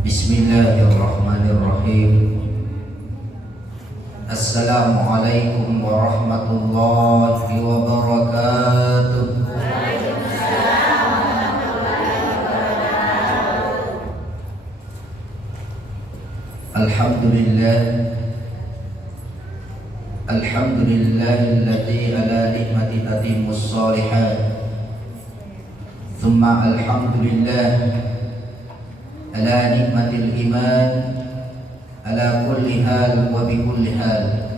Bismillahirrahmanirrahim. Assalamualaikum warahmatullahi wabarakatuh. Alhamdulillah, alhamdulillahilladzi ala nikmati tatimmus shalihat. Tsumma alhamdulillah ala nikmatil iman ala kulli hal wa bi kulli hal.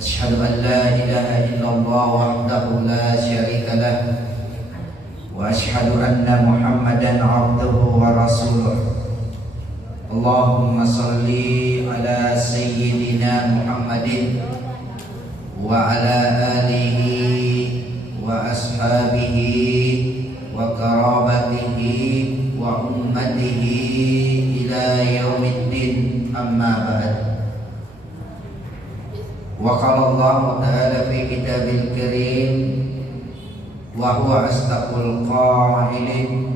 Asyhadu an la ilaha illallah wahdahu la syarika lah wa asyhadu anna Muhammadan abduhu wa rasuluh. Allahumma salli ala sayyidina Muhammadin wa ala alihi wa ashabihi wa qarabatihi wa ummatihi ila yaumiddin, amma ba'd. Wa qala Allah ta'ala fi kitabil karim wa huwa astaqul qailin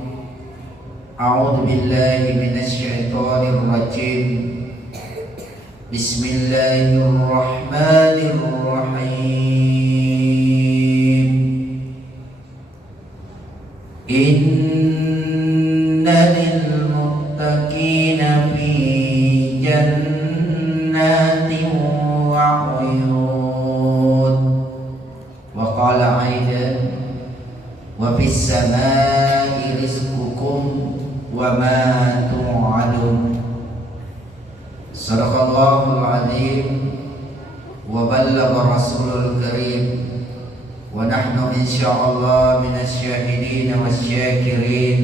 a'udzu billahi minasy syaithanir rajim. Bismillahirrahmanirrahim. Inna lil muttaqina fi jannatin wa uyun. Wa qala aidan wa fis samai rizqukum wa ma tu'adun. Sadaqallahul azim wa ballagha rasulul karim wa nahnu insyaallah minasy syahidin wasyakirin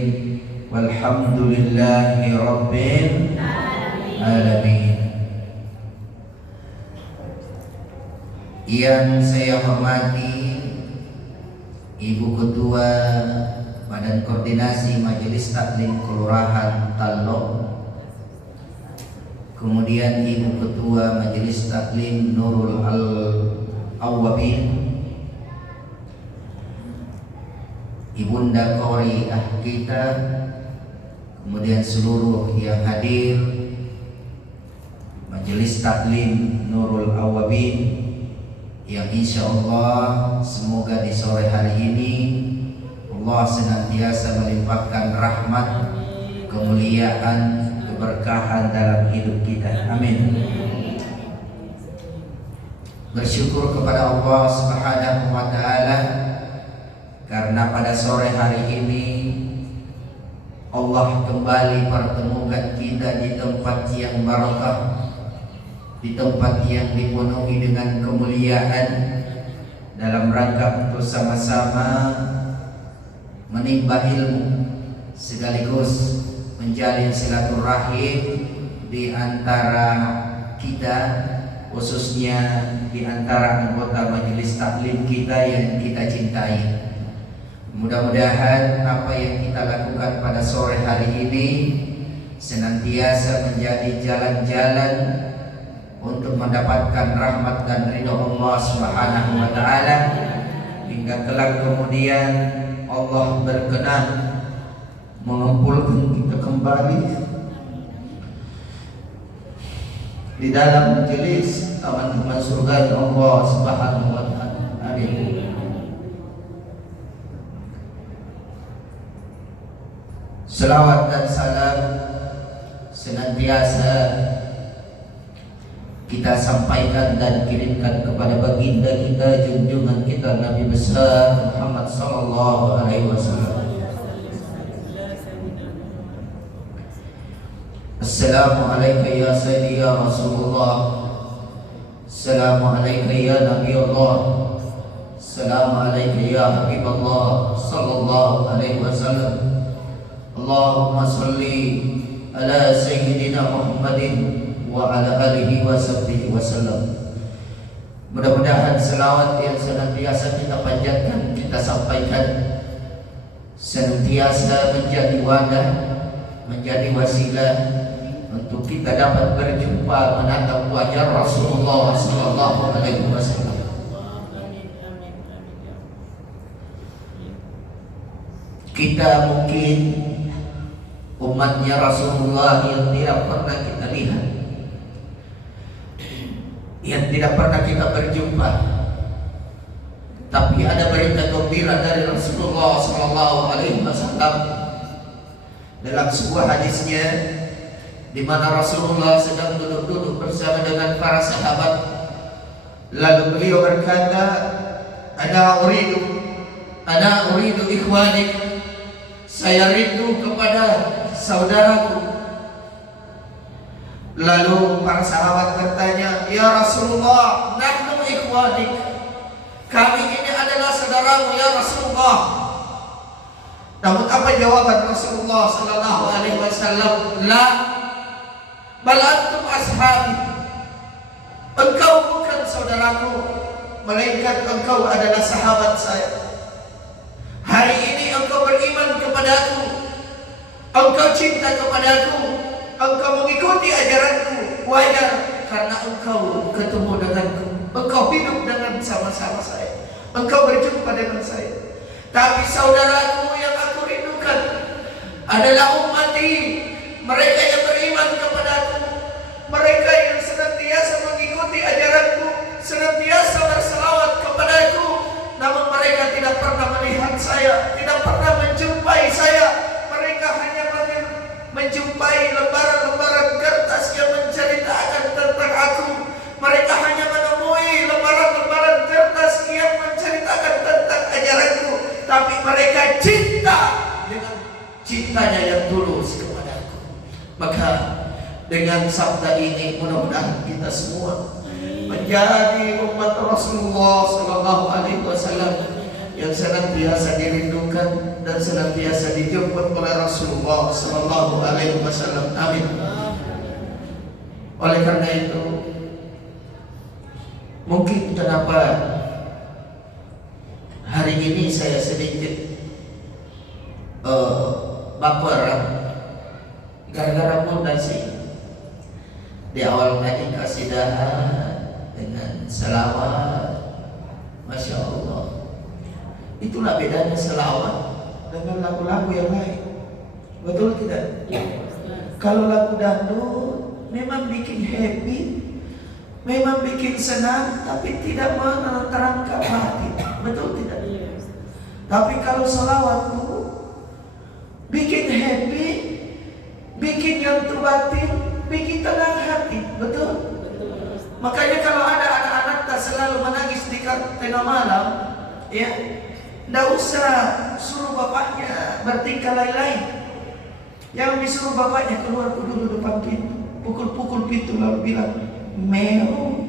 walhamdulillahi rabbil alamin. Yang saya hormati Ibu Ketua Badan Koordinasi Majelis Taklim Kelurahan Talok, kemudian Ibu Ketua Majelis Taklim Nurul Al-Awwabin, Ibunda Qori'ah kita, kemudian seluruh yang hadir Majelis Taklim Nurul Awwabin, yang insya Allah semoga di sore hari ini Allah senantiasa melimpahkan rahmat, kemuliaan, keberkahan dalam hidup kita. Amin. Bersyukur kepada Allah Subhanahu wa taala karena pada sore hari ini Allah kembali pertemukan kita di tempat yang barakah, di tempat yang dipenuhi dengan kemuliaan, dalam rangka untuk sama-sama menimba ilmu sekaligus menjalin silaturahim di antara kita, khususnya di antara anggota majelis taklim kita yang kita cintai. Mudah-mudahan apa yang kita lakukan pada sore hari ini senantiasa menjadi jalan-jalan untuk mendapatkan rahmat dan ridha Allah Subhanahu wa taala, hingga kelak kemudian Allah berkenan mengumpulkan kita kembali di dalam majelis taman-taman surga Allah Subhanahu wa taala. Amin. Selawat dan salam senantiasa kita sampaikan dan kirimkan kepada baginda kita, junjungan kita Nabi besar Muhammad sallallahu alaihi wasallam. Assalamualaikum ya sayyidi ya Rasulullah. Assalamualaikum ya Nabi Allah. Assalamualaikum ya Habibullah sallallahu alaihi wasallam. Allahumma salli ala sayyidina Muhammadin wa ala alihi wa sahbihi wasallam. Mudah-mudahan selawat yang senantiasa kita panjatkan, kita sampaikan, senantiasa menjadi wadah, menjadi wasilah untuk kita dapat berjumpa menatap wajah Rasulullah sallallahu alaihi wasallam. Kita mungkin umatnya Rasulullah yang tidak pernah kita lihat, yang tidak pernah kita berjumpa, tapi ada berita gembira dari Rasulullah sallallahu alaihi wasallam dalam sebuah hadisnya, di mana Rasulullah sedang duduk-duduk bersama dengan para sahabat, lalu beliau berkata, ana uridu ikhwanik, saya rindu kepada saudaraku. Lalu para sahabat bertanya, ya Rasulullah, nahnu ikhwanik, kami ini adalah saudaramu ya Rasulullah. Namun apa jawaban Rasulullah sallallahu alaihi wasallam? La, bal antum ashabi, engkau bukan saudaraku, melainkan engkau adalah sahabat saya. Hari ini engkau beriman kepadaku, engkau cinta kepadaku, engkau mengikuti ajaranku, wajar karena engkau ketemu denganku. engkau hidup dengan sama-sama saya, engkau berjumpa dengan saya. Tapi saudaraku yang aku rindukan adalah ummati, mereka yang beriman kepadaku, mereka yang senantiasa mengikuti ajaranku, senantiasa berselawat kepadaku, namun mereka tidak pernah melihat saya, tidak pernah menjumpai saya. Mereka hanya menjumpai lembaran-lembaran kertas yang menceritakan tentang aku. Mereka hanya menemui lembaran-lembaran kertas yang menceritakan tentang ajaranku, tapi mereka cinta dengan cintanya yang tulus kepadaku. Maka dengan sabda ini mudah-mudahan kita semua menjadi umat Rasulullah Sallallahu Alaihi Wasallam yang senantiasa dirindukan dan senantiasa dijemput oleh Rasulullah Sallallahu Alaihi Wasallam. Amin. Oleh karena itu, mungkin kenapa hari ini saya sedikit baper gara-gara pondasi. Di awal tadi kasidahan dengan selawat, Masya Allah. Itulah bedanya selawat dengan lagu-lagu yang lain. Betul tidak? Kalau lagu dangdut memang bikin happy, memang bikin senang, tapi tidak menerangkan hati. Betul tidak? Tapi kalau selawat itu bikin happy, bikin nyentuh batin, bikin tenang hati. Betul? Makanya kalau ada anak-anak tak selalu menangis di tengah malam, ya, tidak usah suruh bapaknya bertingkah lain-lain. Yang disuruh bapaknya keluar dulu depan pintu, pukul-pukul pintu lalu bilang meow.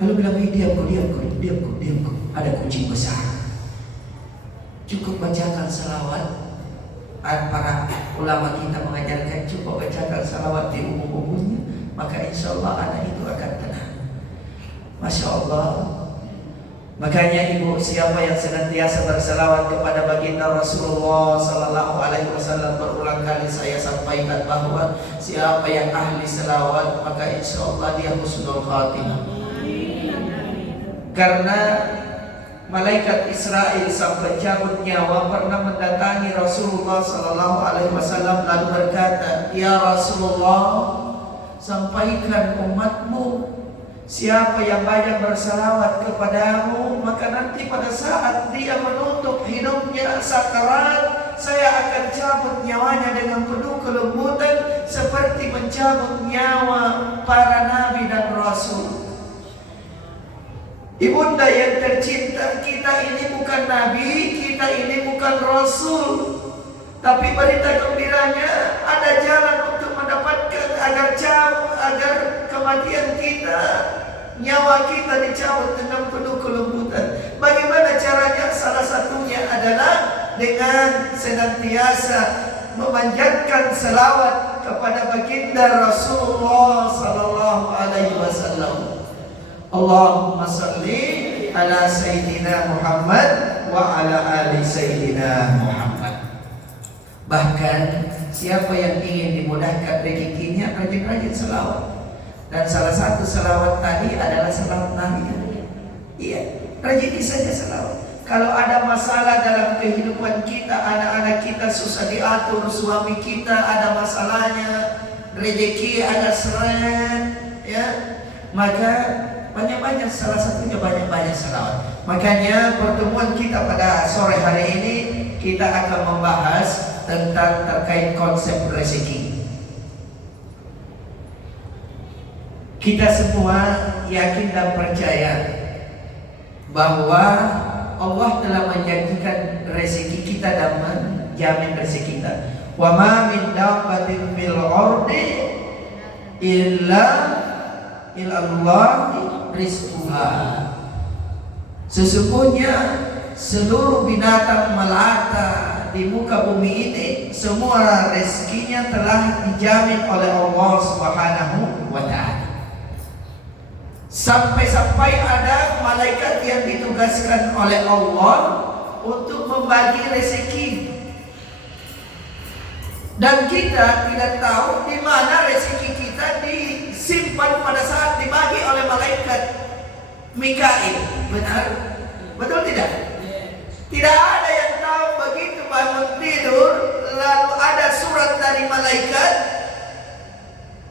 Lalu bilang diam, ada kucing besar. Cukup bacakan salawat. Para ulama kita mengajarkan cukup bacakan salawat di umum-umumnya, maka insya Allah anak itu akan tenang. Masya Allah. Makanya ibu, siapa yang senantiasa berselawat kepada baginda Rasulullah Sallallahu Alaihi Wasallam, berulang kali saya sampaikan bahwa siapa yang ahli selawat maka insya Allah dia husnul khatimah. Karena malaikat Israel sang pencabut nyawa pernah mendatangi Rasulullah Sallallahu Alaihi Wasallam lalu berkata, ya Rasulullah, sampaikan umatmu, siapa yang banyak bersalawat kepadamu, maka nanti pada saat dia menutup hidupnya sakarat, saya akan cabut nyawanya dengan penuh kelembutan seperti mencabut nyawa para nabi dan rasul. Ibunda yang tercinta, kita ini bukan nabi, kita ini bukan rasul, tapi berita gembiranya ada jalan untuk mendapatkan agar kematian kita, nyawa kita dicabut dengan penuh kelembutan. Bagaimana caranya? Salah satunya adalah dengan senantiasa memanjatkan selawat kepada baginda Rasulullah Sallallahu Alaihi Wasallam. Allahumma salli ala Sayyidina Muhammad wa ala ali Sayyidina Muhammad. Bahkan siapa yang ingin dimudahkan rezekinya, rajin-rajin selawat. Dan salah satu selawat tadi adalah selawat Nabi. Iya, rajin saja selawat. Kalau ada masalah dalam kehidupan kita, anak-anak kita susah diatur, suami kita ada masalahnya, rezeki ada seret, ya, maka banyak-banyak, salah satunya banyak-banyak selawat. Makanya pertemuan kita pada sore hari ini kita akan membahas tentang terkait konsep rezeki. Kita semua yakin dan percaya bahwa Allah telah menjanjikan rezeki kita dan menjamin rezeki kita. Wa ma min dabbatin fil ardi illa Allah rizquha. Sesungguhnya seluruh binatang melata di muka bumi ini semua rezekinya telah dijamin oleh Allah Subhanahu wa ta'ala. Sampai-sampai ada malaikat yang ditugaskan oleh Allah untuk membagi rezeki. Dan kita tidak tahu di mana rezeki kita disimpan pada saat dibagi oleh malaikat. Mikail. Benar? Betul tidak? Tidak ada yang tahu begitu bangun tidur lalu ada surat dari malaikat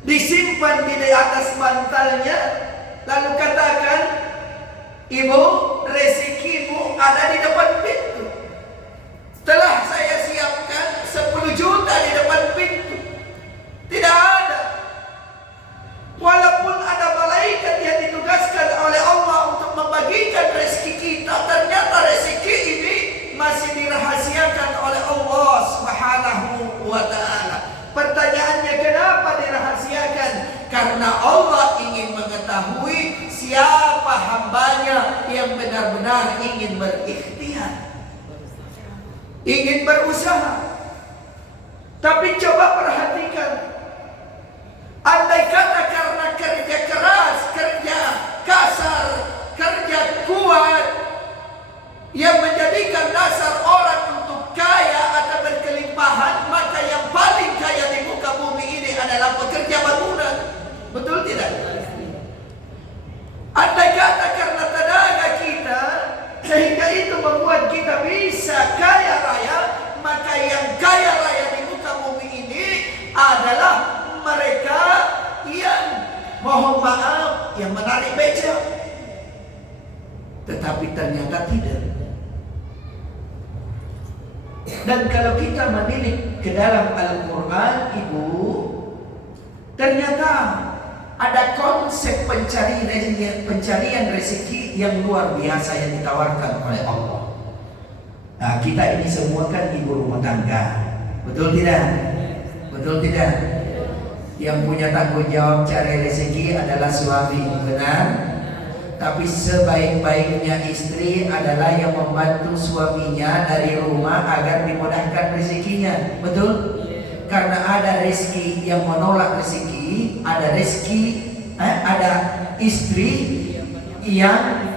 disimpan di atas bantalnya, lalu katakan, ibu, rezekimu ada di depan pintu. Telah saya siapkan 10 juta di depan pintu. Tidak ada. Walaupun ada malaikat yang ditugaskan oleh Allah untuk membagikan rezeki kita, ternyata rezeki ini masih dirahasiakan oleh Allah Subhanahu wa ta'ala. Pertanyaannya, kenapa dirahasiakan? Karena Allah ingin mengetahui siapa hambanya yang benar-benar ingin berikhtiar, ingin berusaha. Tapi coba perhatikan, andai kata karena kerja keras, kerja kasar, kerja kuat yang menjadikan dasar orang untuk kaya atau berkelimpahan, maka yang paling kaya di muka bumi ini adalah pekerja bangunan. Betul tidak? Andai kata karena tenaga kita sehingga itu membuat kita bisa kaya raya, maka yang kaya raya di muka bumi ini adalah mereka yang, mohon maaf, yang menarik beca. Tetapi ternyata tidak. Dan kalau kita menilik ke dalam Al-Quran, ibu, ternyata ada konsep pencarian rezeki yang luar biasa yang ditawarkan oleh Allah. Nah, kita ini semua kan ibu rumah tangga, betul tidak? Betul tidak? Yang punya tanggung jawab cari rezeki adalah suami, benar? Tapi sebaik-baiknya istri adalah yang membantu suaminya dari rumah agar dimudahkan rezekinya, betul? Karena ada rezeki yang menolak rezeki, ada rezeki, ada istri yang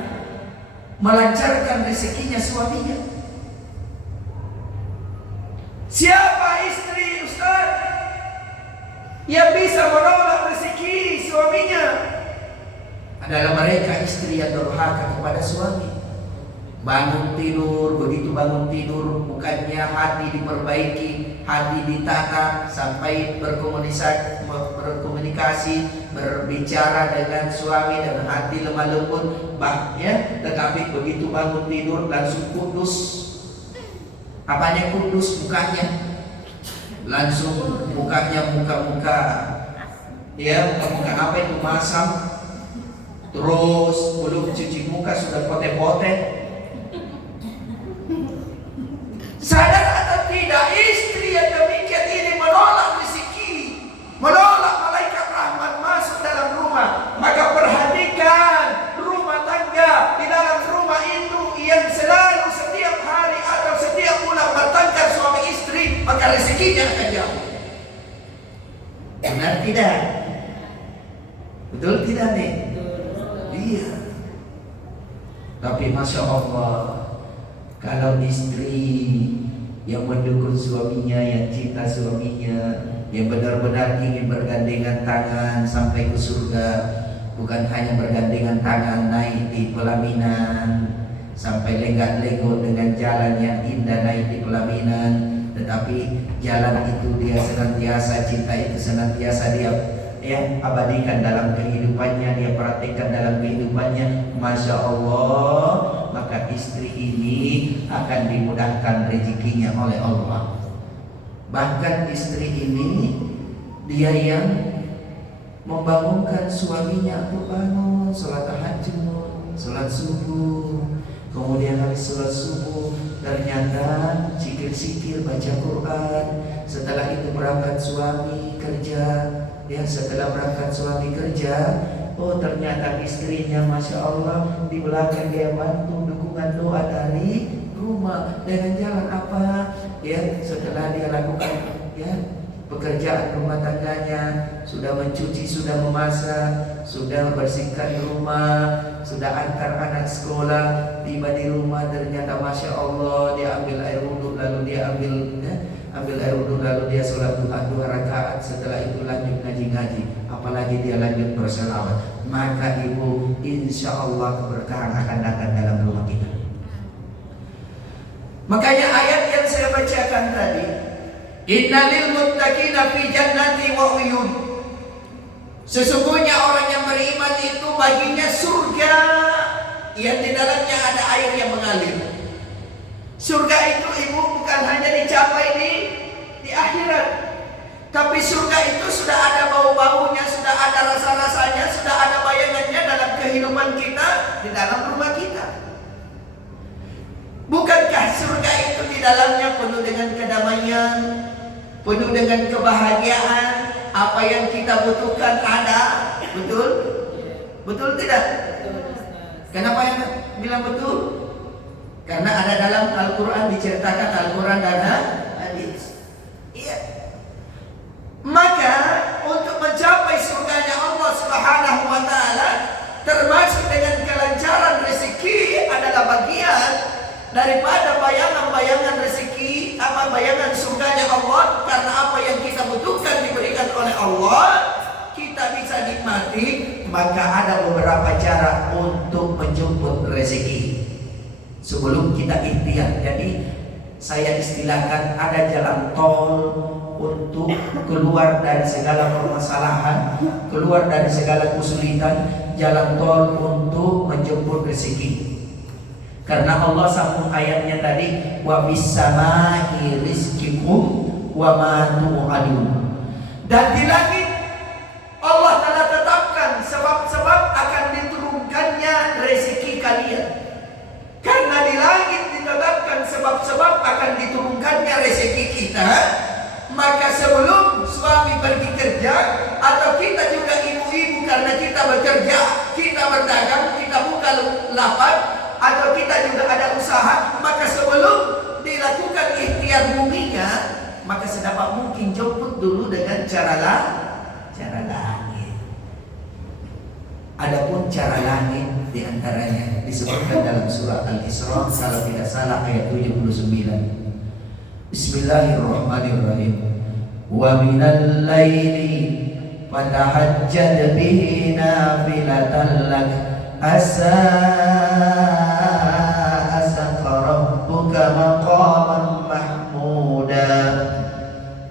melancarkan rezekinya suaminya. Siapa istri, Ustaz, yang bisa menolak rezeki suaminya? Adalah mereka istri yang durhaka kepada suami. Bangun tidur, begitu bangun tidur, bukannya hati diperbaiki, hati ditata sampai berkomunikasi, berbicara dengan suami dengan hati lemah lembut, tetapi begitu bangun tidur langsung kudus. Apanya kudus? Mukanya. Langsung mukanya muka-muka apa itu, masam. Terus belum cuci muka sudah potek-potek. Sadar atau tidak, istri yang demikian ini menolak rezeki, menolak malaikat rahmat masuk dalam rumah. Maka perhatikan rumah tangga di dalam rumah itu yang selalu setiap hari atau setiap bulan bertengkar suami istri, maka rezekinya akan jauh. Benar tidak? Betul tidak nih? Iya. Tapi Masya Allah, kalau istri yang mendukung suaminya, yang cinta suaminya, yang benar-benar ingin bergandengan tangan sampai ke surga, bukan hanya bergandengan tangan naik di pelaminan sampai lenggak-lenggok dengan jalan yang indah naik di pelaminan, tetapi jalan itu dia senantiasa, cinta itu senantiasa dia abadikan dalam kehidupannya, dia praktekkan dalam kehidupannya. Masya Allah, maka istri ini akan dimudahkan rezekinya oleh Allah. Bahkan istri ini dia yang membangunkan suaminya untuk bangun, sholat tahajud, sholat subuh. Kemudian habis sholat subuh ternyata zikir-zikir, baca Quran. Setelah itu berangkat suami kerja. Setelah berangkat suami kerja, oh ternyata istrinya Masya Allah di belakang dia bantu dukungan doa dari rumah dengan jalan apa? Setelah dia lakukan pekerjaan rumah tangganya, sudah mencuci, sudah memasak, sudah bersihkan rumah, sudah antar anak sekolah, tiba di rumah ternyata Masya Allah dia ambil air wudhu, lalu dia ambil air wudhu, lalu dia sholat duha 2 rakaat. Setelah itu lanjut ngaji-ngaji, apalagi dia lanjut berselawat. maka ibu insya Allah keberkahan akan datang dalam rumah kita. Makanya ayat yang saya bacakan tadi, innalil muttaqina fi jannati wa uyun. Sesungguhnya orang yang beriman itu baginya surga yang di dalamnya ada air yang mengalir. Surga itu ibu bukan hanya dicapai di akhirat, tapi surga itu sudah ada bau-baunya, sudah ada rasa-rasanya, sudah ada bayangannya dalam kehidupan kita di dalam rumah kita. Bukankah surga itu di dalamnya penuh dengan kedamaian, penuh dengan kebahagiaan, apa yang kita butuhkan ada, betul? Betul tidak? Kenapa yang bilang betul? Karena ada dalam Al-Quran, diceritakan Al-Quran dan hadis. Iya. Maka untuk mencapai surganya Allah Subhanahu wa Ta'ala, termasuk dengan kelancaran rezeki adalah bagian daripada bayangan-bayangan rezeki, apa bayangan surganya Allah. Karena apa yang kita butuhkan diberikan oleh Allah, kita bisa nikmati. Maka ada beberapa cara untuk menjemput rezeki sebelum kita ikhtiar. Jadi saya istilahkan ada jalan tol untuk keluar dari segala permasalahan, keluar dari segala kesulitan. Jalan tol untuk menjemput rezeki. Karena Allah sambung ayatnya tadi, wa bis samai rizqikum wa ma tu'adun. Dan di langit Allah telah tetapkan sebab-sebab akan diturunkannya rezeki kalian. Karena di langit ditetapkan sebab-sebab akan diturunkannya rezeki kita, maka sebelum suami pergi kerja, atau kita juga ibu-ibu karena kita bekerja, kita berdagang, kita buka lapak, atau kita juga ada usaha, maka sebelum dilakukan ikhtiar buminya, maka sedapat mungkin jemput dulu dengan cara langit. Adapun cara langit diantaranya disebutkan dalam surah Al-Isra, kalau tidak salah ayat 79. Bismillahirrahmanirrahim. Wa minal laili fatahajjad bihi nafilatan lak asa rabbuka maqaman mahmuda.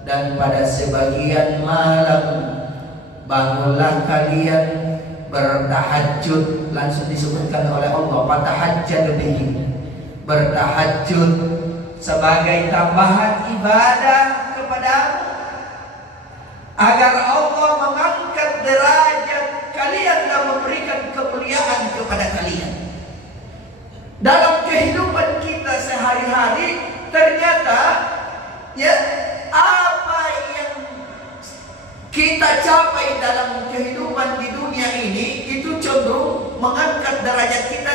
Dan pada sebagian malam bangunlah kalian bertahajud. Langsung disebutkan oleh Allah, fatahajjad bihi, bertahajud sebagai tambahan ibadah kepadamu, agar Allah mengangkat derajat kalian dan memberikan kemuliaan kepada kalian. Dalam kehidupan kita sehari-hari, ternyata ya, apa yang kita capai dalam kehidupan di dunia ini itu cenderung mengangkat derajat kita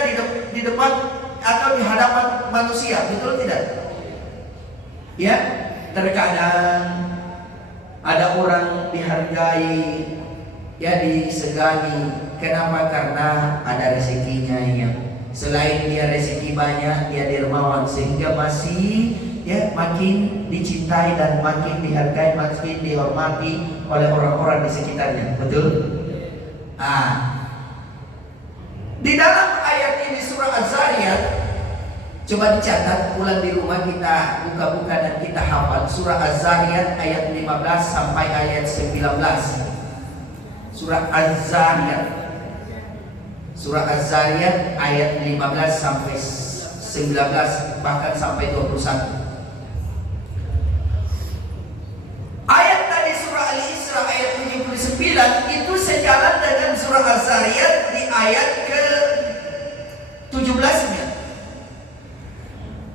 di depan atau di hadapan manusia, betul tidak? Ya, terkadang ada orang dihargai, ya disegani. Kenapa? Karena ada rezekinya yang selain dia rezeki banyak, dia dermawan, sehingga masih ya makin dicintai dan makin dihargai, makin dihormati oleh orang-orang di sekitarnya, betul? Di dalam ayat ini surah Az-Zariyat, coba dicatat, pulang di rumah kita buka-buka dan kita hafal surah Az-Zariyat ayat 15 sampai ayat 19. Surah Az-Zariyat, surah Az-Zariyat ayat 15 sampai 19, bahkan sampai 21. Ayat tadi surah Al-Isra ayat 79 itu sejalan dengan surah Az-Zariyat di ayat ke-17-nya.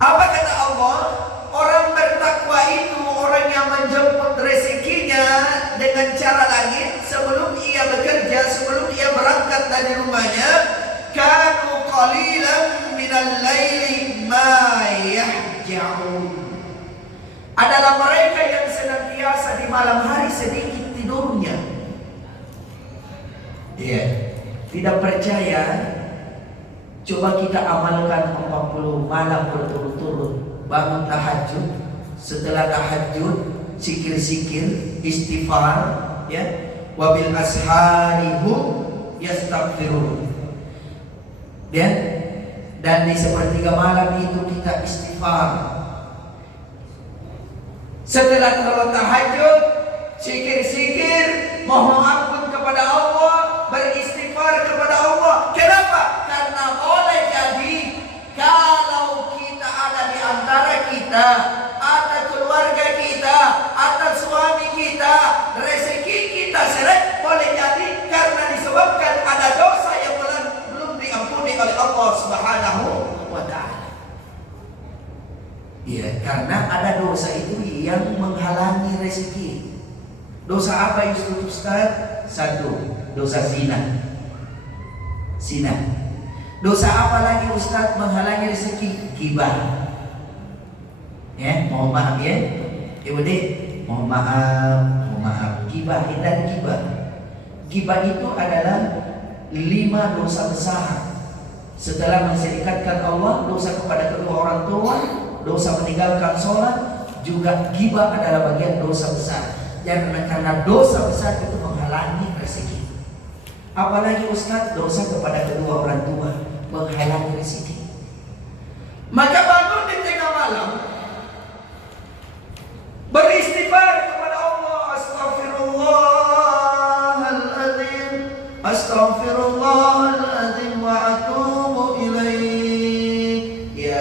Apa kata Allah? Orang bertakwa itu orang yang menjemput rezekinya dengan cara langit sebelum ia bekerja, sebelum ia berangkat dari rumahnya. Kanu qalilan minal laili ma yahja'un. Adalah mereka yang senantiasa di malam hari sedikit tidurnya. Iya. Tidak percaya? Coba kita amalkan 40 malam berturut-turut. Bangun tahajud, setelah tahajud zikir-zikir, istighfar, ya. Wabil asharihum yastaghfirun. Dan di sepertiga malam itu kita istighfar. Setelah salat tahajud, zikir-zikir, mohon ampun kepada Allah, beristighfar kepada Allah. Kenapa? Karena boleh jadi kalau kita ada di antara kita, ada keluarga kita, ada suami kita, rezeki kita seret, boleh jadi karena disebabkan ada dosa yang belum diampuni oleh Allah Subhanahu wa ta'ala. Iya, karena ada dosa itu yang menghalangi rezeki. Dosa apa Ustaz? Satu, dosa zina. Dosa apa lagi Ustaz menghalangi rezeki? Ghibah. Ya, mohon maaf ya. Ibu dek, mohon maaf. Ghibah dan ghibah. Ghibah itu adalah 5 dosa besar. Setelah mensyirikatkan Allah, dosa kepada kedua orang tua, dosa meninggalkan sholat, juga ghibah adalah bagian dosa besar. Karena dosa besar itu menghalangi rezeki. Apalagi Ustaz, dosa kepada kedua orang tua menghalangi rezeki. Maka bangun di tengah malam, beristighfar kepada Allah. Astaghfirullahaladzim wa atubu ilaih. Ya,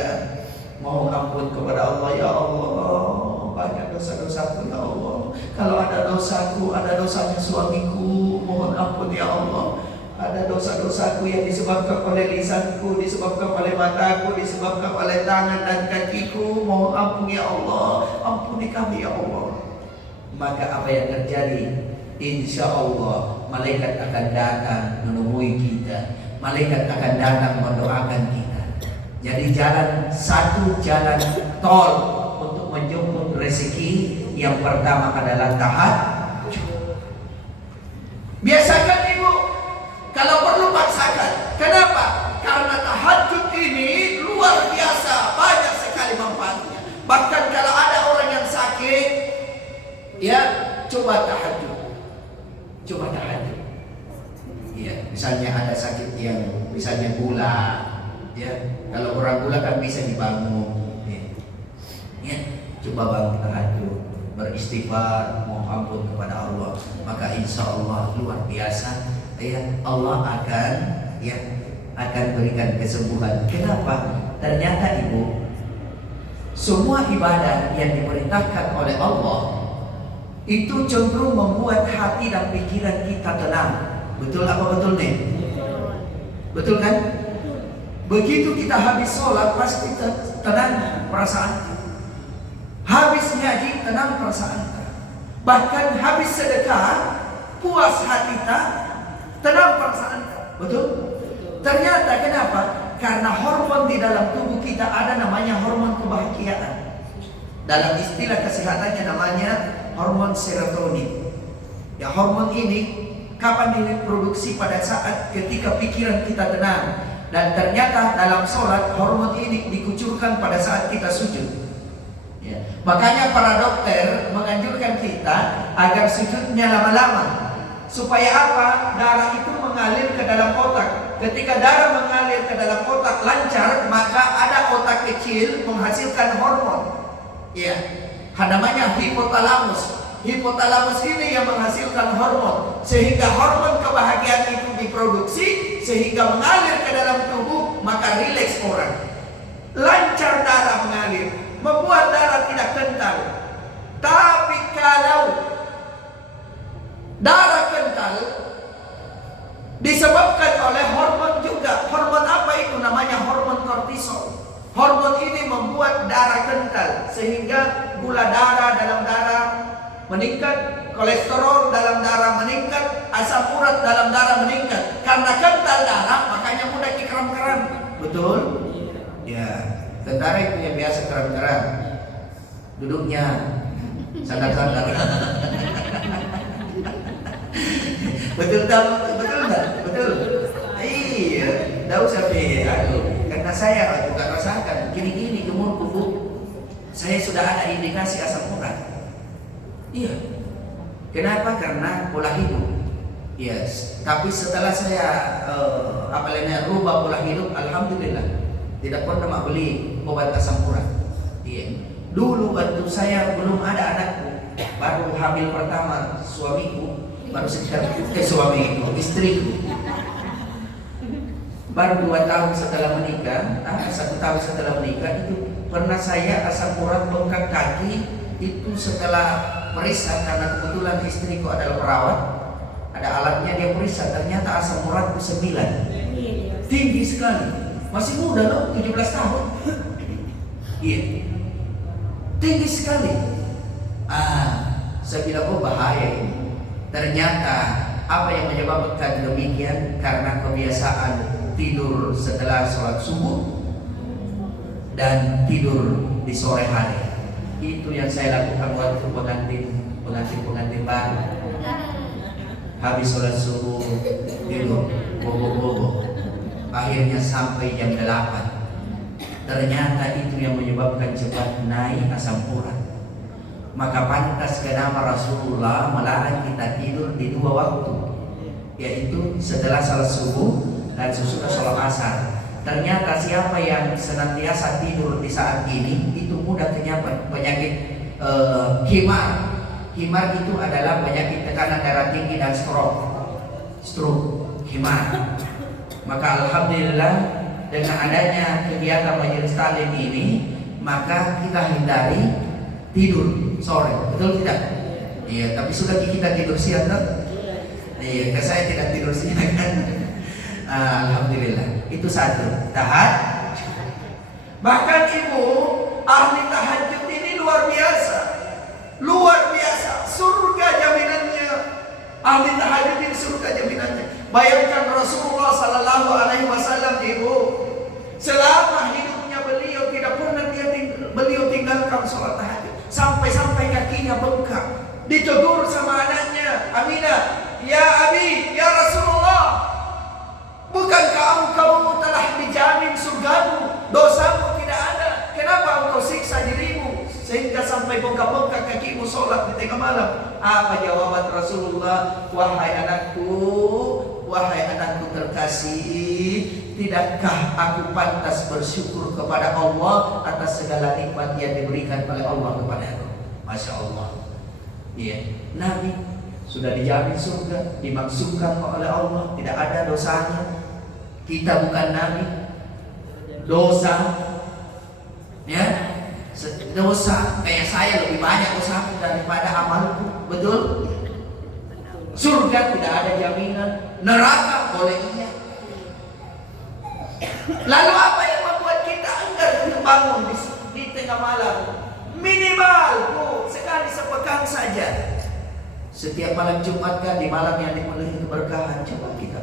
mohon ampun kepada Allah. Ya Allah, banyak dosa-dosaku ya Allah. Kalau ada dosaku, ada dosanya suamiku, mohon ampun ya Allah. Ada dosa-dosaku yang disebabkan oleh lisanku, disebabkan oleh mataku, disebabkan oleh tangan dan kakiku, mohon ampun ya Allah. Ampuni kami ya Allah. Maka apa yang terjadi? Insya Allah malaikat akan datang menemui kita. Malaikat akan datang mendoakan kita. Jadi satu jalan tol untuk menjemput rezeki. Yang pertama adalah tahajud. Biasakan ibu, kalau perlu paksakan. Kenapa? Karena tahajud ini luar biasa, banyak sekali manfaatnya. Bahkan kalau ada orang yang sakit, ya coba tahajud. Ya, misalnya ada sakit yang misalnya gula, ya. Kalau orang gula kan bisa dibangun. Ya, coba bangun tahajud, beristighfar, mohon ampun kepada Allah, maka insya Allah luar biasa. Ya, Allah akan berikan kesembuhan. Kenapa? Ternyata ibu, semua ibadah yang diperintahkan oleh Allah itu cenderung membuat hati dan pikiran kita tenang. Betul apa betul nih? Betul kan? Begitu kita habis sholat pasti tenang perasaan. Habis ngaji tenang perasaan. Bahkan habis sedekah puas hati kita, tenang perasaan. Betul? Ternyata kenapa? Karena hormon di dalam tubuh kita ada namanya hormon kebahagiaan. Dalam istilah kesehatannya namanya hormon serotonin. Ya, hormon ini kapan diproduksi? Pada saat ketika pikiran kita tenang. Dan ternyata dalam sholat hormon ini dikucurkan pada saat kita sujud. Ya. Makanya para dokter menganjurkan kita agar sujudnya lama-lama. Supaya apa? Darah itu mengalir ke dalam otak. Ketika darah mengalir ke dalam otak lancar, maka ada otak kecil menghasilkan hormon. Ya, namanya hipotalamus. Hipotalamus ini yang menghasilkan hormon, sehingga hormon kebahagiaan itu diproduksi, sehingga mengalir ke dalam tubuh, maka rileks orang. Lancar darah mengalir, membuat darah tidak kental. Tapi kalau darah kental disebabkan oleh hormon juga. Hormon apa itu? Namanya hormon kortisol. Hormon ini membuat darah kental, sehingga gula darah dalam darah meningkat, kolesterol dalam darah meningkat, asam urat dalam darah meningkat. Karena kental darah, makanya mudah dikeram-keram. Betul? Ya, tentara itu yang biasa keram-keram. Duduknya sadar-sadar. Betul tak? Betul tak? Betul. Iya, tidak usah karena saya juga rasakan gini-gini gemur kubu. Saya sudah ada indikasi asam urat. Iya. Kenapa? Karena pola hidup. Yes, tapi setelah saya rubah pola hidup, alhamdulillah tidak pernah beli obat asam urat. Iya. Dulu waktu saya belum ada anakku, baru hamil pertama suamiku, baru sekitar suamiku, istriku. Baru 2 tahun setelah menikah, 1 tahun setelah menikah itu pernah saya asam urat bengkak kaki itu setelah periksa karena kebetulan istriku adalah perawat. Ada alatnya, dia periksa, ternyata asam uratku 9. Tinggi sekali. Masih muda loh, 17 tahun. Iya. Tinggi sekali. Saya bilang, oh bahaya ini. Ternyata apa yang menyebabkan demikian? Karena kebiasaan tidur setelah sholat subuh dan tidur di sore hari. Itu yang saya lakukan waktu pengantin baru. Habis sholat subuh tidur bobo-bobo, akhirnya sampai jam 8. Ternyata itu yang menyebabkan cepat naik asam urat. Maka pantas kenapa Rasulullah melarang kita tidur di 2 waktu, yaitu setelah sholat subuh dan sesudah sholat asar. Ternyata siapa yang senantiasa tidur di saat ini itu mudah ternyata penyakit himar. Himar itu adalah penyakit tekanan darah tinggi dan stroke, himar. Maka alhamdulillah dengan adanya kegiatan majelis taklim ini, maka kita hindari tidur sore, betul tidak? Iya, tapi sudah kita tidur siang kan? Iya, saya tidak tidur siang kan? Alhamdulillah, itu satu. Bahkan ibu ahli tahajud ini luar biasa. Luar biasa, surga jaminannya. Ahli tahajud ini surga jaminannya. Bayangkan Rasulullah Sallallahu Alaihi Wasallam ibu, selama hidupnya beliau tidak pernah beliau tinggalkan sholat tahajud. Sampai kakinya bengkak. Ditegur sama anaknya Aminah, ya Abi, ya Rasulullah, bukankah engkau telah dijamin surgamu, dosamu tidak ada, kenapa engkau siksa dirimu sehingga sampai bengkak-bengkak kakimu sholat di tengah malam? Apa jawaban Rasulullah? Wahai anakku terkasih, tidakkah aku pantas bersyukur kepada Allah atas segala nikmat yang diberikan oleh Allah kepada aku? Masya Allah. Iya, Nabi sudah dijamin surga, dimaksudkan oleh Allah, tidak ada dosanya. Kita bukan Nabi, dosa, ya. Dosa kayak saya lebih banyak dosaku daripada amalku, betul? Surga tidak ada jaminan, neraka boleh iya. Lalu apa yang membuat kita enggan bangun di tengah malam? Minimal sekali sepekan saja. Setiap malam Jumat kan, di malam yang dipenuhi keberkahan, coba kita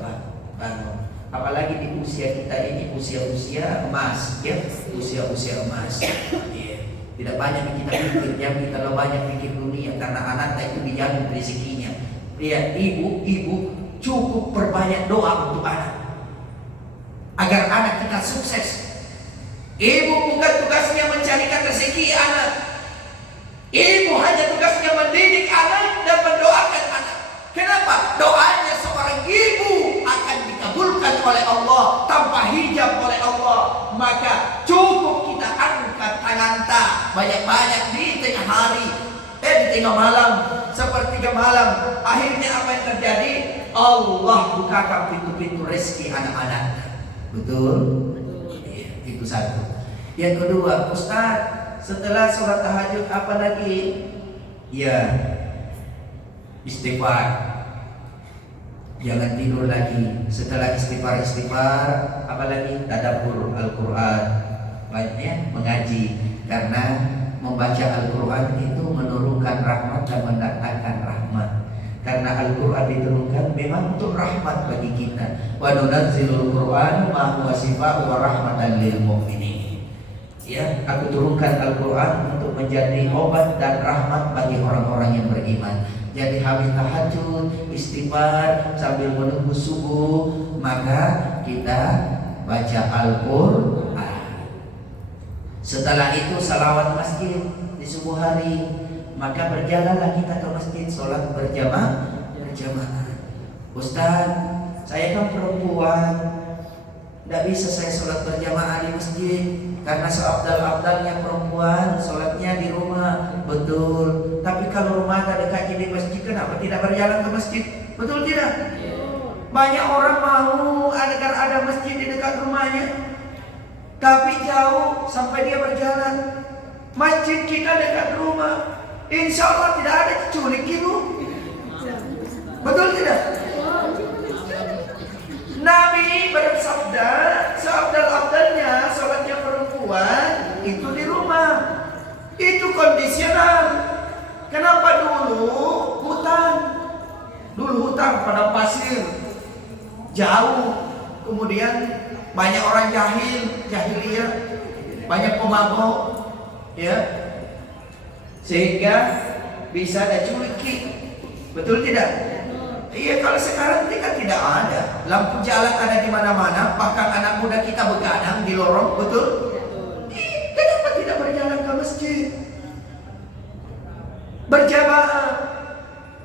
bangun. Apalagi di usia kita ini, usia emas, ya, usia emas. Tidak banyak kita pikir, yang kita lebih banyak pikir dunia, karena anak itu dijamin rezekinya. Ya, ibu cukup perbanyak doa untuk anak, agar anak kita sukses. Ibu bukan tugasnya mencarikan rezeki anak. Ibu hanya tugasnya mendidik anak dan mendoakan anak. Kenapa? Doanya seorang ibu akan dikabulkan oleh Allah tanpa hijab oleh Allah. Maka cukup kita angkat tangan banyak-banyak di tengah hari, di tengah malam, sepertiga malam. Akhirnya apa yang terjadi? Allah bukakan pintu-pintu rezeki anak-anak. Betul? Ya, itu satu. Yang kedua, Ustaz, setelah sholat tahajud apa lagi? Ya, istighfar. Jangan tidur lagi. Setelah istighfar, apa lagi? Tadabbur Al-Quran. Banyak mengaji. Karena membaca Al-Quran itu menurunkan rahmat dan mendatangkan rahmat. Karena Al-Quran diturunkan memang untuk rahmat bagi kita. Wa nunazzilul Quran ma huwa shifaa'un wa rahmatan lil mu'minin. Ya, aku turunkan Al-Quran untuk menjadi obat dan rahmat bagi orang-orang yang beriman. Jadi habis tahajud, istighfar sambil menunggu subuh, maka kita baca Al-Quran. Setelah itu salawat masjid di subuh hari, maka berjalanlah kita ke masjid sholat berjamaah. Ustaz, saya kan perempuan, tidak bisa saya sholat berjamaah di masjid karena seabdal-abdalnya perempuan sholatnya di rumah. Betul. Tapi kalau rumah dekatnya di masjid, kenapa tidak berjalan ke masjid? Betul tidak? Banyak orang mau agar ada masjid di dekat rumahnya, tapi jauh sampai dia berjalan. Masjid kita dekat rumah, insya Allah tidak ada diculik ibu. Betul tidak? Nabi bersabda, seabdal-abdalnya sholatnya perempuan itu di rumah. Itu kondisional. Kenapa dulu hutan? Dulu hutan pada pasir, jauh. Kemudian banyak orang jahiliyah, banyak pemabok, ya, sehingga bisa ada culiki. Betul tidak? Iya, kalau sekarang kan tidak ada. Lampu jalan ada di mana-mana, bahkan anak muda kita begadang di lorong, betul? Kenapa tidak berjalan ke masjid? Berjamaah.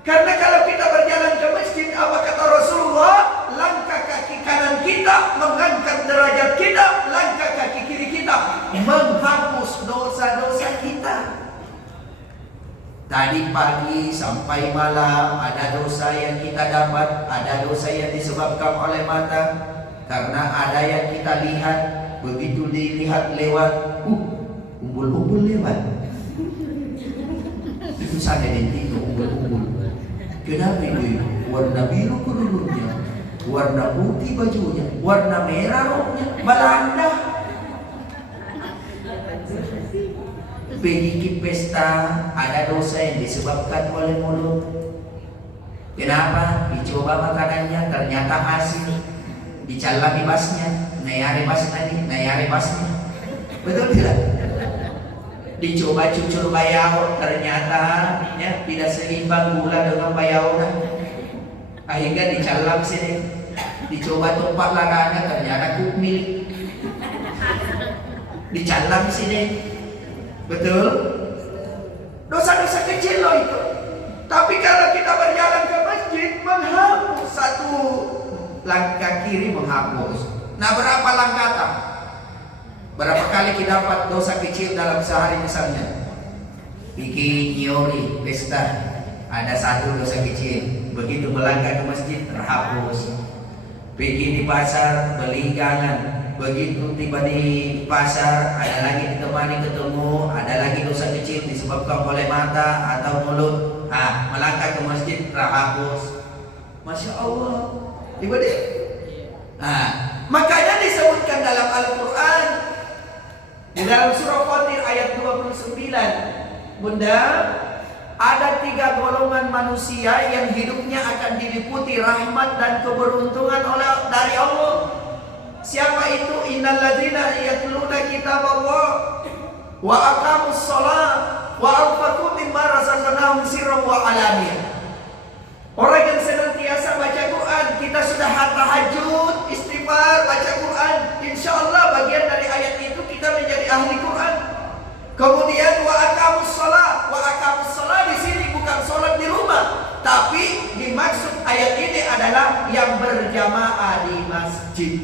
Karena kalau kita berjalan ke masjid, apa kata Rasulullah? Langkah kaki kanan kita mengangkat derajat kita, langkah kaki kiri kita menghapus dosa-dosa kita. Tadi pagi sampai malam ada dosa yang kita dapat, ada dosa yang disebabkan oleh mata, karena ada yang kita lihat, begitu dilihat lewat, umbul-umbul lewat. Itu sana itu umbul-umbul. Kenapa itu? Warna biru kerudungnya, warna putih bajunya, warna merah roknya, Belanda. Pergi ke pesta, ada dosa yang disebabkan oleh mulut. Kenapa? Dicoba makanannya, ternyata asin. Dicalami basnya, nayari bas tadi, nayari basnya. Betul tidak? Dicoba cucur bayau, ternyata ya, tidak seimbang gula dengan bayaunya. Akhirnya dicalam sini. Dicoba tumpak laranya, ternyata kukmil. Dicalam sini. Betul? Dosa-dosa kecil loh itu. Tapi kalau kita berjalan ke masjid, menghapus satu langkah kiri menghapus. Nah, berapa langkah tak? Berapa kali kita dapat dosa kecil dalam sehari misalnya? Bikin nyori, pesta, ada satu dosa kecil. Begitu melangkah ke masjid, terhapus. Pergi di pasar, beli gangan. Begitu tiba di pasar, ada lagi ditemani ketemu, ada lagi dosa kecil disebabkan oleh mata atau mulut. Melangkah ke masjid terhapus. Masya Allah. Tiba dia. Makanya disebutkan dalam Al-Quran, di dalam surah Fatir ayat 29, Bunda, ada 3 golongan manusia yang hidupnya akan diliputi rahmat dan keberuntungan dari Allah. Siapa itu? Innal ladzina yatluna kitaballah wa aqamus shalah wa anfaqu mimma razaqnahum sirran wa alaniyah. Orang yang senantiasa baca Quran, kita sudah tahajud, istighfar, baca Quran, insyaallah bagian dari ayat itu kita menjadi ahli Quran. Kemudian wa aqamus shalah di sini bukan salat di rumah, tapi dimaksud ayat ini adalah yang berjamaah di masjid.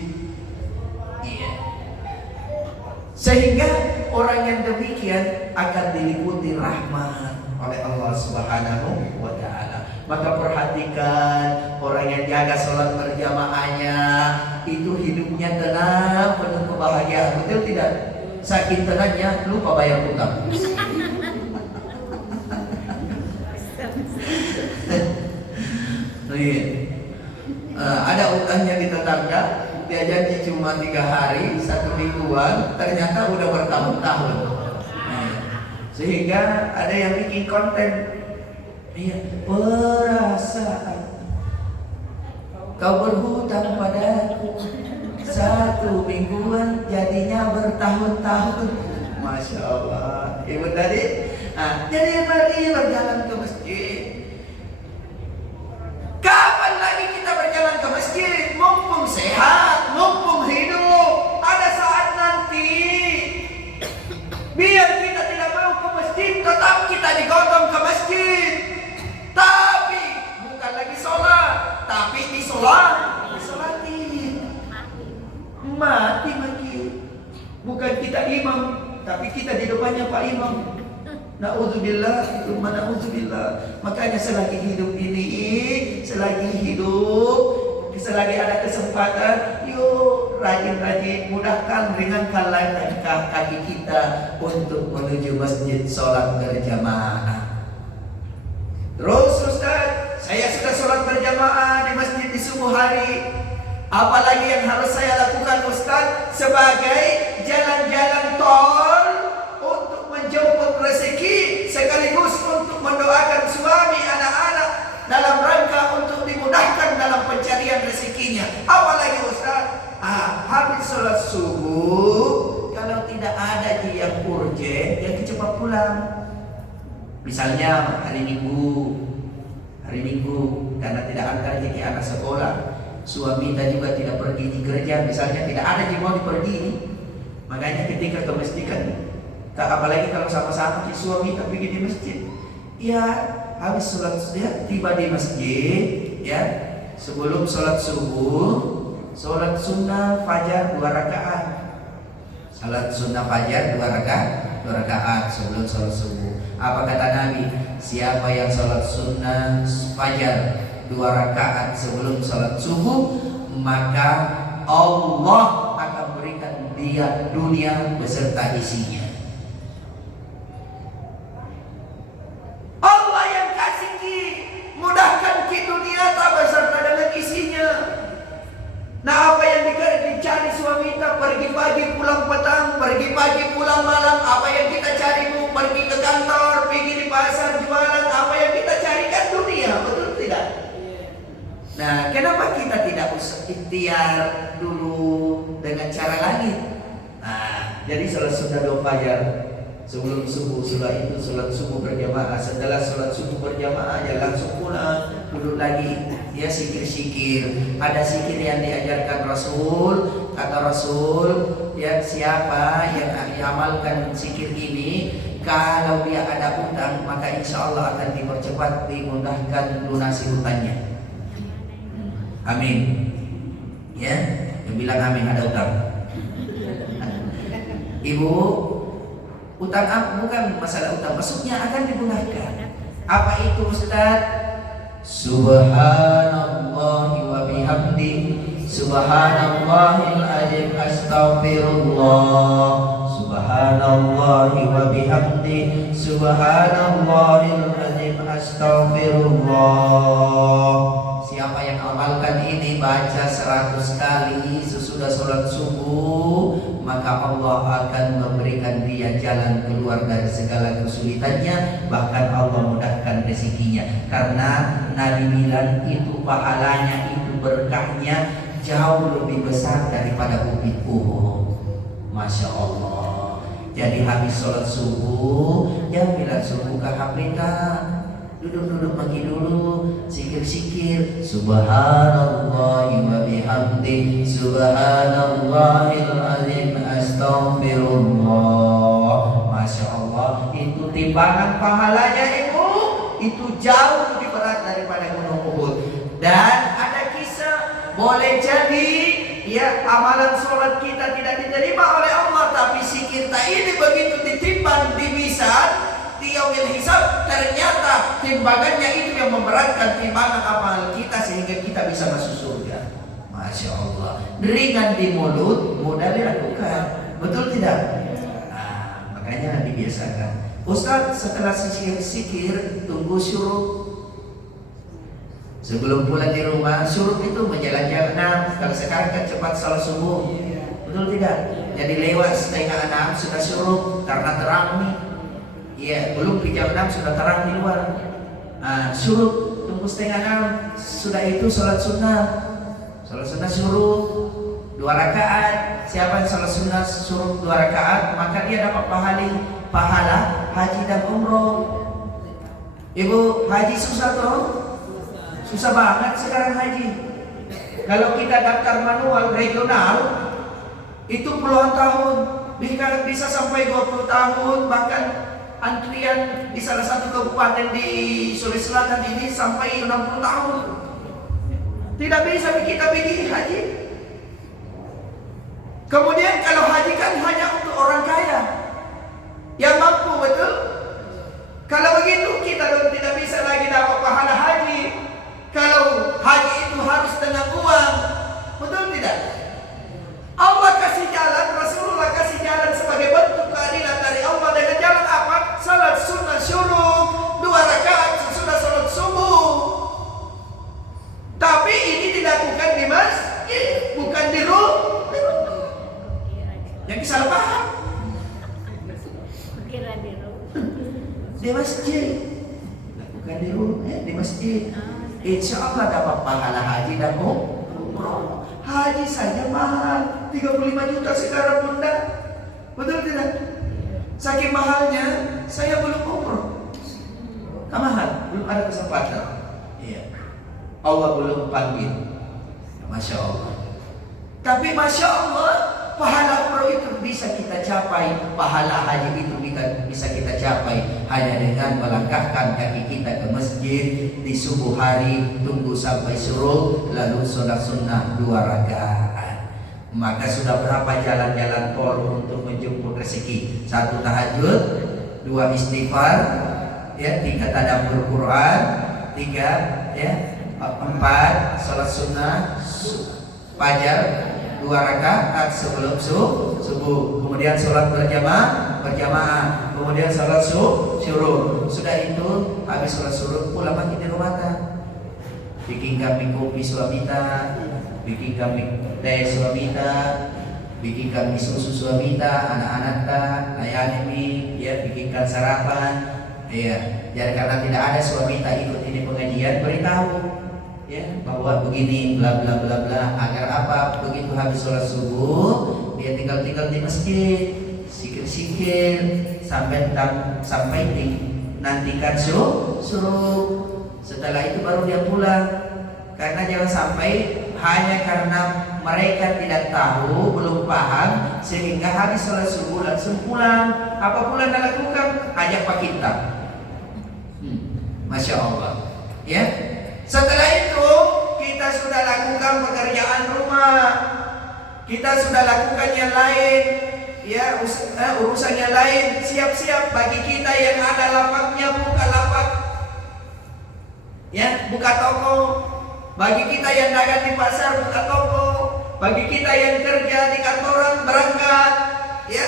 Sehingga orang yang demikian akan diliputi rahmat oleh Allah Subhanahu wa Ta'ala. Maka perhatikan, orang yang jaga sholat berjamaahnya itu hidupnya tenang, penuh kebahagiaan. Betul tidak? Saking tenangnya lupa bayar utang. Ada utangnya di tetangga, dia janji cuma 3 hari, 1 mingguan, ternyata udah bertahun-tahun. Sehingga ada yang bikin konten, perasaan kau berhutang padaku 1 mingguan jadinya bertahun-tahun. Masya Allah. Ibu tadi, jadi mari berjalan ke masjid. Kapan lagi kita berjalan ke masjid? Mumpung sehat, mumpung hidup. Ada saat nanti, biar kita tidak mau ke masjid, tetap kita digotong ke masjid. Tapi bukan lagi sholat, tapi Mati lagi. Bukan kita imam, tapi kita di depannya Pak Imam. Na'udzubillah, thumma na'udzubillah. Makanya selagi hidup ini, selagi ada kesempatan, yuk rajin-rajin, mudahkan, ringankan langkah kaki kita untuk menuju masjid sholat berjamaah. Terus Ustaz, saya sudah sholat berjamaah di masjid di subuh hari. Apalagi yang harus saya lakukan Ustaz sebagai jalan-jalan tol untuk menjemput rezeki sekaligus untuk mendoakan suami anak-anak dalam rangka untuk dimudahkan dalam pencarian rezekinya. Apalagi Ustaz, habis sholat subuh kalau tidak ada yang urgen, ya cepat pulang. Misalnya hari Minggu karena tidak ada rezeki anak sekolah, suami kita juga tidak pergi di gereja, misalnya tidak ada yang mau pergi. Makanya ketika ke masjid kan, apalagi kalau sama-sama si suami kita pergi di masjid, ya habis sholat ya, tiba di masjid, ya sebelum sholat subuh, sholat sunnah fajar 2 rakaat, sholat sunnah fajar 2 rakaat sebelum sholat subuh. Apa kata Nabi? Siapa yang sholat sunnah fajar 2 rakaat sebelum sholat subuh, maka Allah akan berikan dia dunia beserta isinya. Allah yang kasih ki, mudahkan ki dunia tak beserta dengan isinya. Nah, apa yang dicari suami kita? Pergi pagi pulang petang, pergi pagi pulang malam. Apa yang kita cari Bu? Pergi ke kantor, pergi di pasar jualan. Apa yang kita carikan dunia, betul tidak? Nah, kenapa kita tidak usah ikhtiar dulu dengan cara lain? Nah, jadi sholat sunnah doa fajar sebelum subuh, setelah itu sholat subuh berjamaah. Setelah sholat subuh berjamaah, ya langsung pulang, duduk lagi, ya sikir-sikir. Ada sikir yang diajarkan Rasul. Kata Rasul, ya siapa yang diamalkan sikir ini, kalau dia ada utang, maka insya Allah akan dipercepat, dimudahkan lunasi hutangnya. Amin. Ya, yang bilang amin ada utang. Ibu, utang bukan masalah utang, maksudnya akan dimudahkan. Apa itu Ustaz? Subhanallahi wa bihamdi, subhanallahil azim, astaghfirullah. Subhanallahi wa bihamdi, subhanallahil azim, astaghfirullah. Siapa yang amalkan ini, baca 100 kali sesudah sholat subuh, maka Allah akan memberikan dia jalan keluar dari segala kesulitannya. Bahkan Allah mudahkan rezekinya. Karena Nabi bilang itu pahalanya, itu berkahnya jauh lebih besar daripada bukit Uhud. Masya Allah. Jadi habis sholat subuh, ya bila subuh ke kita, duduk-duduk pagi dulu, zikir-zikir, subhanallahi wa bihamdi, subhanallahil azim, astaghfirullah. Masya Allah, itu timbangan pahalanya Ibu, itu jauh lebih berat daripada gunung Uhud. Dan ada kisah, boleh jadi ya amalan sholat kita tidak diterima oleh Allah, tapi zikir kita ini begitu ditimbang di mizan di yaumil hisab, ternyata timbangannya itu yang memberatkan timbangan amal kita sehingga kita bisa masuk surga. Masya Allah, ringan di mulut, mudah dilakukan, betul tidak? Nah, makanya dibiasakan. Ustaz, setelah sikir tunggu syuruk. Sebelum pulang di rumah, syuruk itu menjalan-jalan. Kalau sekarang kan cepat salat subuh, betul tidak? Jadi lewat 5:30 sudah syuruk karena terang nih. Iya, belum di jam 6 sudah terang di luar. Syuruk tunggu 5:30. Sudah itu sholat sunnah. Sholat sunnah syuruk 2 rakaat. Siapa yang sholat sunnah syuruk 2 rakaat, maka dia dapat pahala haji dan umroh. Ibu, haji susah toh? Susah banget sekarang haji. Kalau kita daftar manual regional, itu puluhan tahun, bisa sampai 20 tahun, bahkan antrian di salah satu kabupaten di Sulawesi Selatan ini sampai 60 tahun. Tidak bisa kita pergi haji. Kemudian kalau haji kan hanya untuk orang kaya yang mampu, betul? Kalau begitu kita dong tidak bisa lagi dapat pahala haji. Kalau haji itu harus dengan uang, betul tidak? Allah kasih jalan, Rasulullah kasih jalan sebagai bentuk keadilan dari Allah dengan jalan apa? Salat sunnah syuruk 2 rakaat sesudah salat subuh. Tapi ini dilakukan di masjid, bukan di rumah. Yang salah paham. Di masjid, bukan di rumah, di masjid. Insya Allah dapat pahala haji dan umroh. Haji saja mahal, 35 juta sekarang bunda. Betul tidak? Saking mahalnya, saya belum umroh. Mahal, belum ada kesempatan. Iya. Allah belum panggil. Masya Allah. Tapi Masya Allah, pahala umroh itu bisa kita capai, pahala haji itu bisa kita capai hanya dengan melangkahkan kaki kita ke masjid di subuh hari, tunggu sampai suruh, lalu sholat sunnah 2 rakaat. Maka sudah berapa jalan-jalan tol untuk menjemput rezeki? 1 tahajud, 2 istighfar, ya, 3 tadabbur Quran, 3 ya, 4 sholat sunnah fajar 2 rakaat sebelum subuh, kemudian sholat berjamaah, kemudian sholat syuruk. Sudah itu habis sholat syuruk pulang lagi di rumah. Bikin kami kopi suamita, bikin kami teh suamita, bikin kami susu suamita, anak-anak layani ya, bikinkan sarapan. Ya, jadi karena tidak ada suamita ikut ini pengajian, beritahu ya bahwa begini bla bla bla bla, agar apa? Begitu habis sholat subuh dia tinggal di masjid, sikir sampai nantikan suruh. Setelah itu baru dia pulang. Karena jangan sampai hanya karena mereka tidak tahu, belum paham, sehingga habis sholat subuh langsung pulang. Apa pula anda lakukan? Ajak Pak kita. Masya Allah. Ya. Setelah itu kita sudah lakukan pekerjaan rumah, kita sudah lakukan yang lain, ya, urusan yang lain. Siap-siap bagi kita yang ada lapaknya, buka lapak, ya, buka toko. Bagi kita yang dagang di pasar, buka toko. Bagi kita yang kerja di kantoran, berangkat, ya.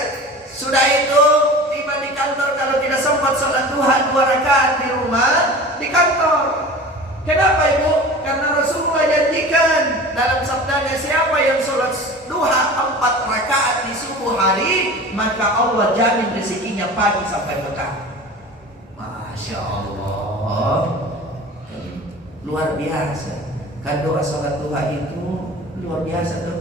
Sudah itu tiba di kantor, kalau tidak sempat sholat duha 2 rakaat di rumah, di kantor. Kenapa Ibu? Karena Rasulullah janjikan dalam sabdanya, siapa yang sholat duha 4 rakaat di subuh hari, maka Allah jamin rezekinya pagi sampai petang. Masya Allah, luar biasa. Kan doa sholat duha itu luar biasa tuh.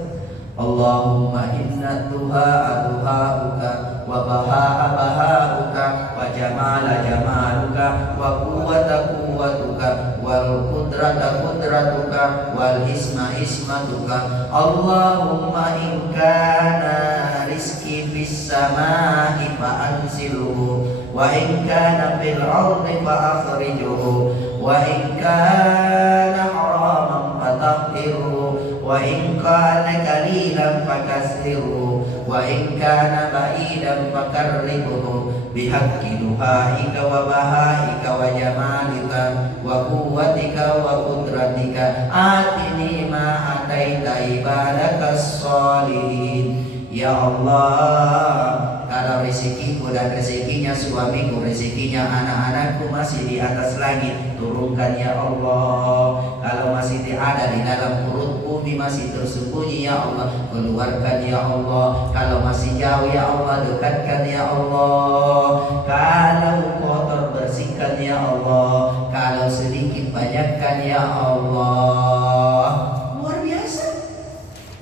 Allahumma inna duha'uka wa baha'uka wa jamala jamaluka wa quwwata quwwatuka wal qudrata qudratuka wal ismatuka. Allahumma in kana rizqi fis samai fa anzilhu wa in kana fil ardi fa akhrijhu wa in kana haraman fatahhirhu wa in kana qalilan fakasirhu wa in kana ba'idan fakarribhu bihaqqi duhaika wa bahaika wa jamalika wa quwwatika wa qudratika atini ma ataita ibadakas sholihin. Ya Allah, kalau rezekiku dan rezekinya suamiku, rezekinya anak-anakku masih di atas langit, turunkan ya Allah. Kalau masih ada di dalam perut bumi, masih tersembunyi ya Allah, keluarkan ya Allah. Kalau masih jauh ya Allah, dekatkan ya Allah. Kalau kotor, bersihkan ya Allah. Kalau sedikit, banyakkan ya Allah. Luar biasa,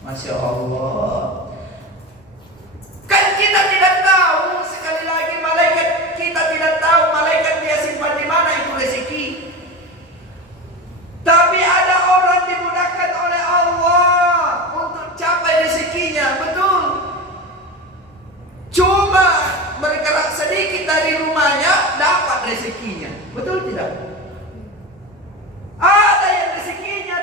Masya Allah. Kan kita tidak tahu, sekali lagi malaikat, kita tidak tahu malaikat dia simpan di mana itu rezeki. Tapi ada orang dimudahkan oleh Allah untuk capai rezekinya, betul. Cuma bergerak sedikit dari rumahnya dapat rezekinya, betul tidak? Ada yang rezekinya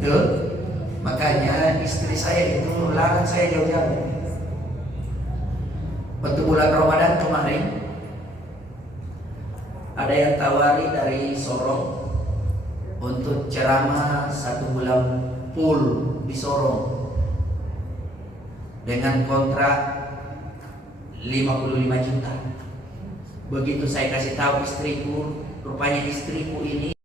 Betul? Makanya istri saya itu larang saya jauh-jauh. Waktu bulan Ramadan kemarin ada yang tawari dari Sorong untuk ceramah 1 bulan full di Sorong dengan kontrak 55 juta. Begitu saya kasih tahu istriku, rupanya istriku ini